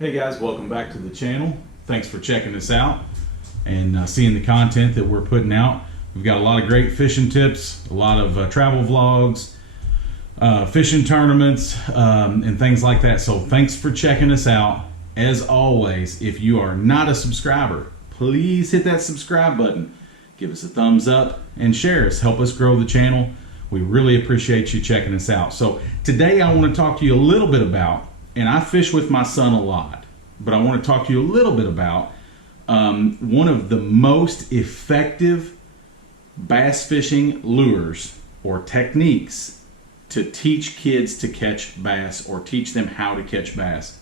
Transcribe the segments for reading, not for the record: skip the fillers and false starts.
Hey guys, welcome back to the channel. Thanks for checking us out and seeing the content that we're putting out. We've got a lot of great fishing tips, a lot of travel vlogs, fishing tournaments, and things like that. So thanks for checking us out. As always, if you are not a subscriber, please hit that subscribe button. Give us a thumbs up and share us. Help us grow the channel. We really appreciate you checking us out. So today I want to talk to you a little bit about, and I fish with my son a lot, but I want to talk to you a little bit about one of the most effective bass fishing lures or techniques to teach kids to catch bass or teach them how to catch bass.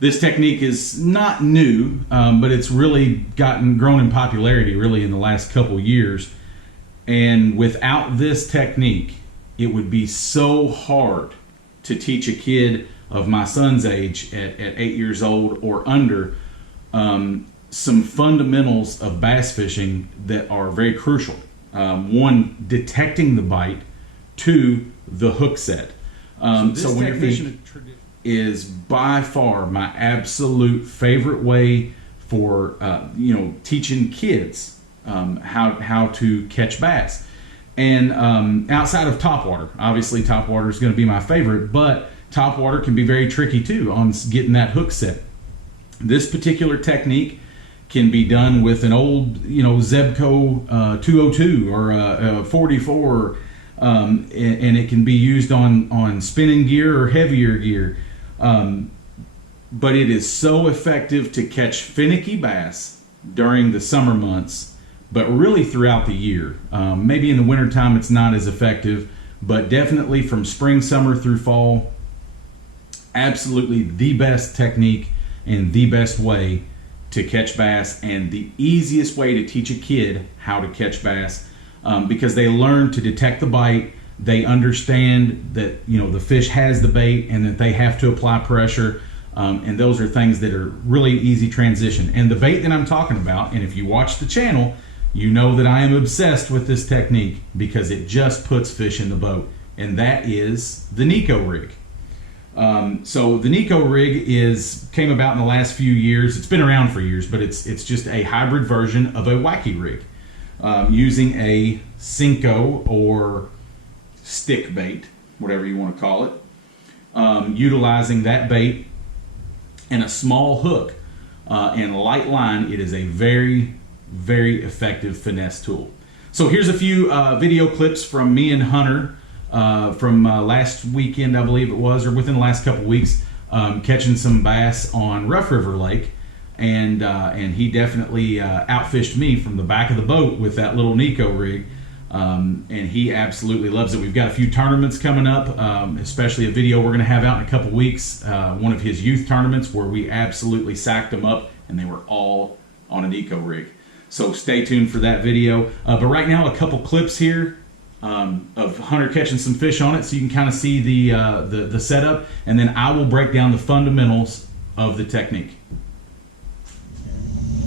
This technique is not new, but it's really grown in popularity really in the last couple years. And without this technique, it would be so hard to teach a kid of my son's age at 8 years old or under some fundamentals of bass fishing that are very crucial. One, detecting the bite. Two, the hook set. So when you're fishing is by far my absolute favorite way for teaching kids how to catch bass. And outside of topwater, obviously topwater is going to be my favorite, but topwater can be very tricky too on getting that hook set. This particular technique can be done with an old Zebco 202 or a 44, and it can be used on spinning gear or heavier gear. But it is so effective to catch finicky bass during the summer months, but really throughout the year. Maybe in the wintertime it's not as effective, but definitely from spring, summer through fall, absolutely the best technique and the best way to catch bass, and the easiest way to teach a kid how to catch bass, because they learn to detect the bite. They understand that the fish has the bait and that they have to apply pressure, and those are things that are really easy transition. And the bait that I'm talking about, and if you watch the channel, you know that I am obsessed with this technique because it just puts fish in the boat, and that is the NEKO rig. So the NEKO rig came about in the last few years. It's been around for years, but it's just a hybrid version of a wacky rig, using a Senko or stick bait, whatever you want to call it, utilizing that bait and a small hook and a light line. It is a very, very effective finesse tool. So here's a few video clips from me and Hunter from last weekend, I believe it was, or within the last couple weeks, catching some bass on Rough River Lake, and he definitely outfished me from the back of the boat with that little NEKO rig, and he absolutely loves it. We've got a few tournaments coming up, especially a video we're going to have out in a couple weeks, one of his youth tournaments where we absolutely sacked them up, and they were all on a NEKO rig. So stay tuned for that video. But right now, a couple clips here of Hunter catching some fish on it, so you can kind of see the setup, and then I will break down the fundamentals of the technique.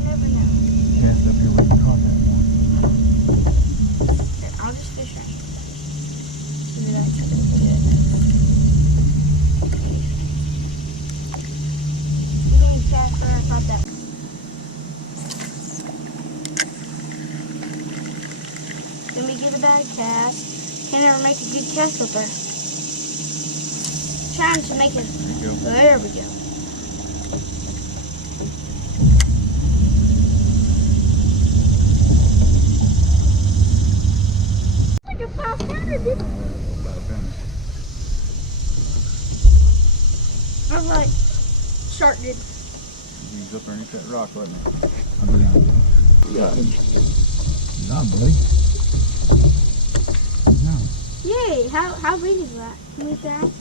Never know. Cast up here where you caught that one. Here, I'll just fish right here. See that that's good. I'm going to cast where I caught that. Let me get a bad cast. Can never make a good cast flipper. Trying to make it. There you go. There we go. Like a 500, dude. I was like, shark did. He was up underneath that rock, wasn't he? I'll go down. Got him. Good job, buddy. Yay! How big is that? Can we down?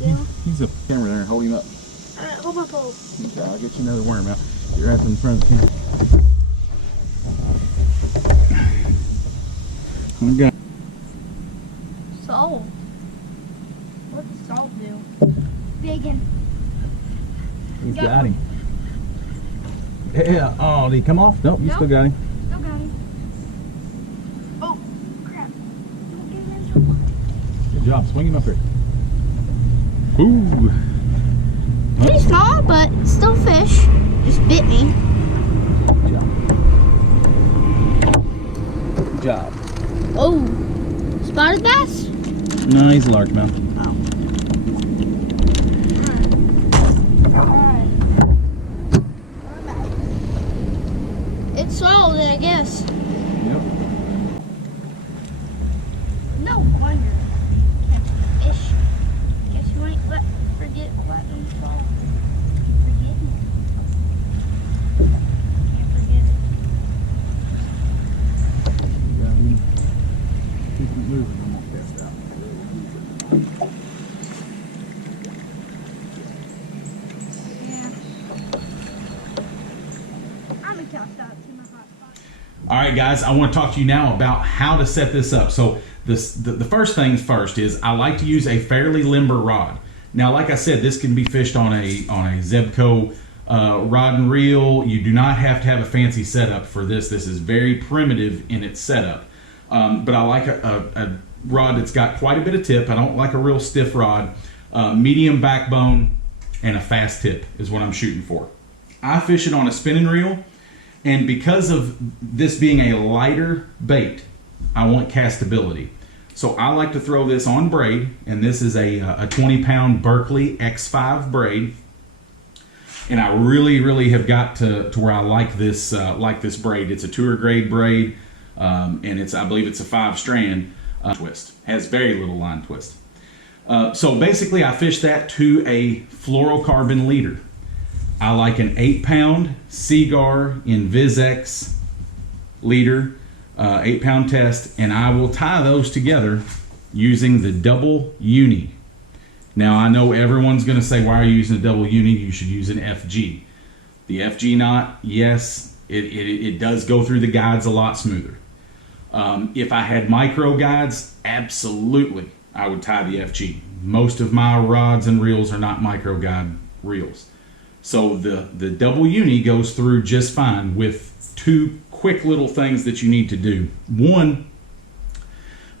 Yeah, he's a camera there. Hold him up. Hold my pole. Okay, I'll get you another worm out. You're right in front of the camera. Okay. Salt. What does salt do? Digging. He's got him. Yeah. Oh, did he come off? Nope, you Nope. still got him. Still got him. Oh, crap. Don't get in trouble. Good job. Swing him up here. Ooh. Pretty small. but still fish. Just bit me. Good job. Oh, spotted bass? No, he's a largemouth. Oh. It swallowed it, I guess. Yep. No wonder. Catch fish. Guess you ain't forget what we swallowed. Forgetting. Can't forget it. Yeah, we keep it moving. I'm gonna cast out. Yeah. I'm gonna cast out to my hot spot. All right, guys, I want to talk to you now about how to set this up. So the first things first is I like to use a fairly limber rod. Now, like I said, this can be fished on a Zebco rod and reel. You do not have to have a fancy setup for this. This is very primitive in its setup. But I like a rod that's got quite a bit of tip. I don't like a real stiff rod. Medium backbone and a fast tip is what I'm shooting for. I fish it on a spinning reel. And because of this being a lighter bait, I want castability. So I like to throw this on braid, and this is a 20-pound Berkeley X5 braid. And I really have got to where I like this braid. It's a tour grade braid, and I believe it's a 5-strand twist. Has very little line twist. So basically, I fish that to a fluorocarbon leader. I like an 8-pound Seagar InvisX leader, 8-pound test, and I will tie those together using the double uni. Now, I know everyone's going to say, why are you using a double uni? You should use an FG. The FG knot, yes, it does go through the guides a lot smoother. If I had micro guides, absolutely, I would tie the FG. Most of my rods and reels are not micro guide reels. So the double uni goes through just fine with two quick little things that you need to do. One,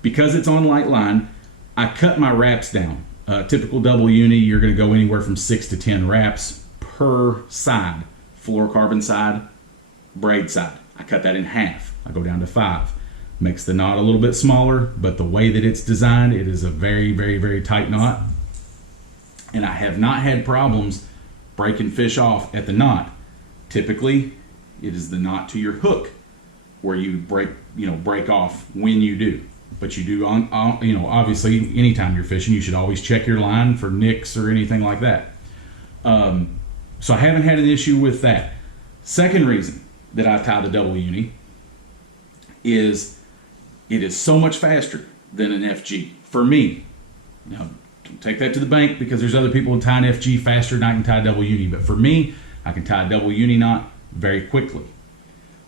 because it's on light line, I cut my wraps down. Typical double uni, you're going to go anywhere from 6 to 10 wraps per side. Fluorocarbon side, braid side. I cut that in half. I go down to 5. Makes the knot a little bit smaller, but the way that it's designed, it is a very tight knot. And I have not had problems breaking fish off at the knot. Typically, it is the knot to your hook where you break off when you do. But you do obviously anytime you're fishing, you should always check your line for nicks or anything like that. So I haven't had an issue with that. Second reason that I tie the double uni is it is so much faster than an FG for me. Now, take that to the bank, because there's other people who tie an FG faster than I can tie a double uni. But for me, I can tie a double uni knot very quickly.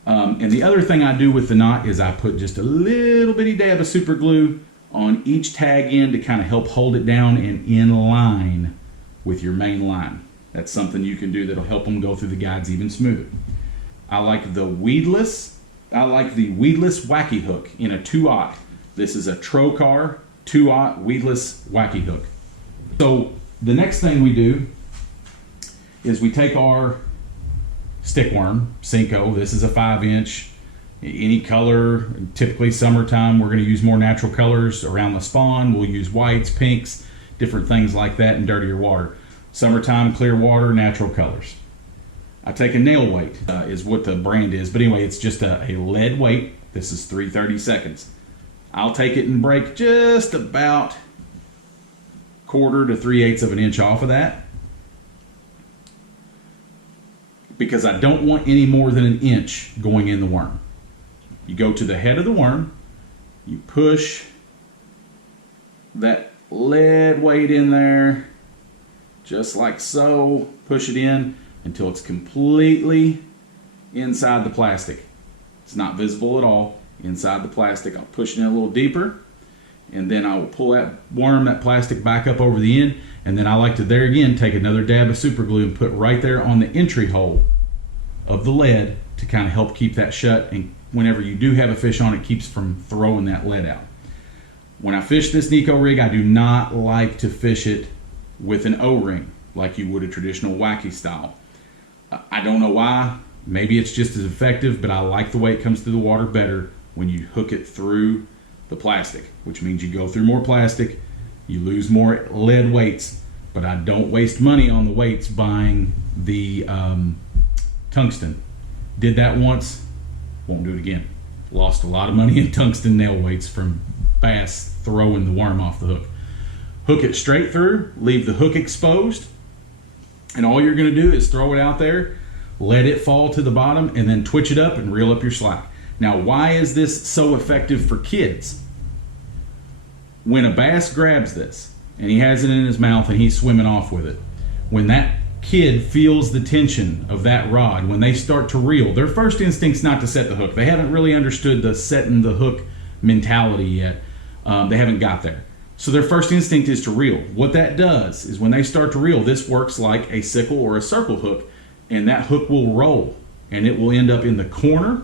And the other thing I do with the knot is I put just a little bitty dab of super glue on each tag end to kind of help hold it down and in line with your main line. That's something you can do that'll help them go through the guides even smoother. I like the weedless wacky hook in a 2/0. This is a Trocar 2/0 weedless wacky hook. So the next thing we do is we take our stickworm, Cinco. This is a 5-inch, any color. Typically summertime, we're going to use more natural colors around the spawn. We'll use whites, pinks, different things like that in dirtier water. Summertime, clear water, natural colors. I take a nail weight, is what the brand is. But anyway, it's just a lead weight. This is 3/32. I'll take it and break just about 1/4 to 3/8 of an inch off of that, because I don't want any more than an inch going in the worm. You go to the head of the worm, you push that lead weight in there, just like so. Push it in until it's completely inside the plastic. It's not visible at all inside the plastic. I'll push it in a little deeper, and then I will pull that worm, that plastic, back up over the end, and then I like to there again take another dab of super glue and put right there on the entry hole of the lead to kind of help keep that shut, and whenever you do have a fish on, it keeps from throwing that lead out. When I fish this NEKO rig, I do not like to fish it with an O-ring. like you would a traditional wacky style. I don't know why. Maybe it's just as effective, but I like the way it comes through the water better when you hook it through the plastic, which means you go through more plastic, you lose more lead weights, but I don't waste money on the weights buying the tungsten. Did that once, won't do it again. Lost a lot of money in tungsten nail weights from bass throwing the worm off the hook. Hook it straight through, leave the hook exposed, and all you're going to do is throw it out there, let it fall to the bottom, and then twitch it up and reel up your slack. Now, why is this so effective for kids? When a bass grabs this and he has it in his mouth and he's swimming off with it, when that kid feels the tension of that rod, when they start to reel, their first instinct's not to set the hook. They haven't really understood the setting the hook mentality yet. They haven't got there. So their first instinct is to reel. What that does is when they start to reel, this works like a sickle or a circle hook, and that hook will roll, and it will end up in the corner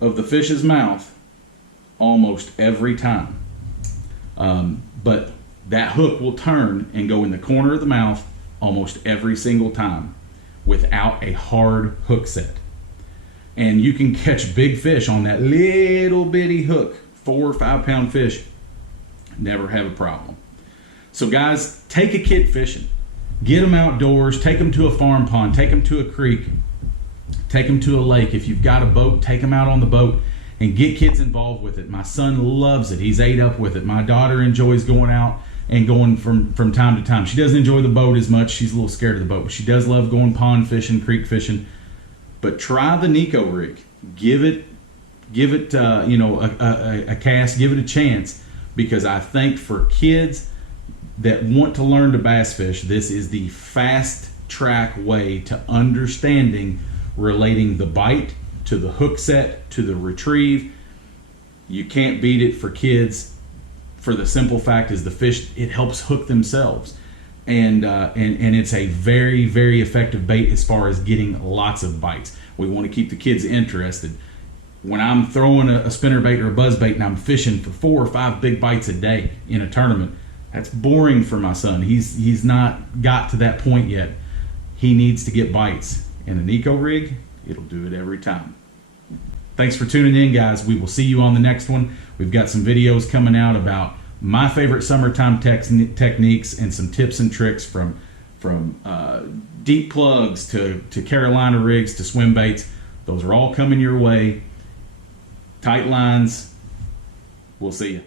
of the fish's mouth almost every time. But that hook will turn and go in the corner of the mouth almost every single time without a hard hook set. And you can catch big fish on that little bitty hook, 4 or 5 pound fish, never have a problem. So guys, take a kid fishing. Get them outdoors, take them to a farm pond, take them to a creek, take them to a lake. If you've got a boat, take them out on the boat and get kids involved with it. My son loves it. He's ate up with it. My daughter enjoys going out and going from time to time. She doesn't enjoy the boat as much. She's a little scared of the boat, but she does love going pond fishing, creek fishing. But try the NEKO rig. Give it a cast, give it a chance, because I think for kids that want to learn to bass fish, this is the fast track way to understanding relating the bite to the hook set to the retrieve. You can't beat it for kids, for the simple fact is the fish, it helps hook themselves. And it's a very, very effective bait as far as getting lots of bites. We want to keep the kids interested. When I'm throwing a spinner bait or a buzz bait and I'm fishing for 4 or 5 big bites a day in a tournament, that's boring for my son. He's not got to that point yet. He needs to get bites. And the NEKO rig, it'll do it every time. Thanks for tuning in, guys. We will see you on the next one. We've got some videos coming out about my favorite summertime techniques and some tips and tricks from deep plugs to Carolina rigs to swim baits. Those are all coming your way. Tight lines. We'll see you.